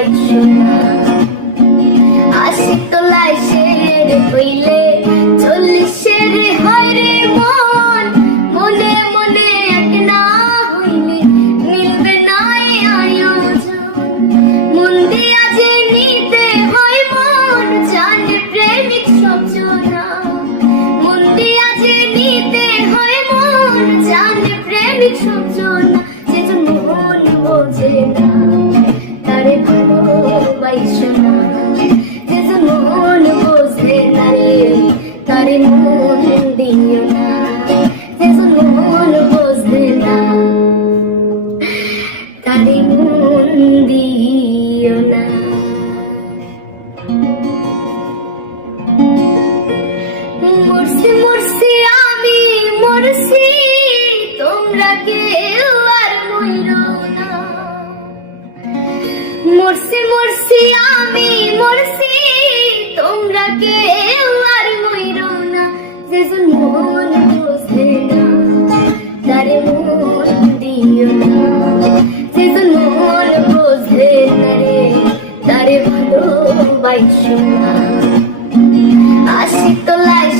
ভালোবাসো না। আশিক তোলায় শের হইলে 40-এর হয় রে মন, মনে মনে এক না হইলে মিলবে না এই আয়োজন। মন দিয়া যে নিতে হয় মন, জানে প্রেমিক সবজনা। মন দিয়া যে নিতে হয় মন, জানে প্রেমিক সবজনা। যেজন মন বোঝে না তারে ভালোবাসো না, যেজন মন বোঝে না রে তারে মন দিও না, যেজন মন বোঝে না তারে মন দিও না। মরছি মরছি আমি মরছি, তোমরা কেউ আর মইরো না। মরছি মরছি আমি মরছি, তোমরা কেউ আর মইরো না। যেজন মন বোঝে না তারে মন দিও না, যেজন মন বোঝে না রে তারে ভালোবাসো না। আশিক তোলায়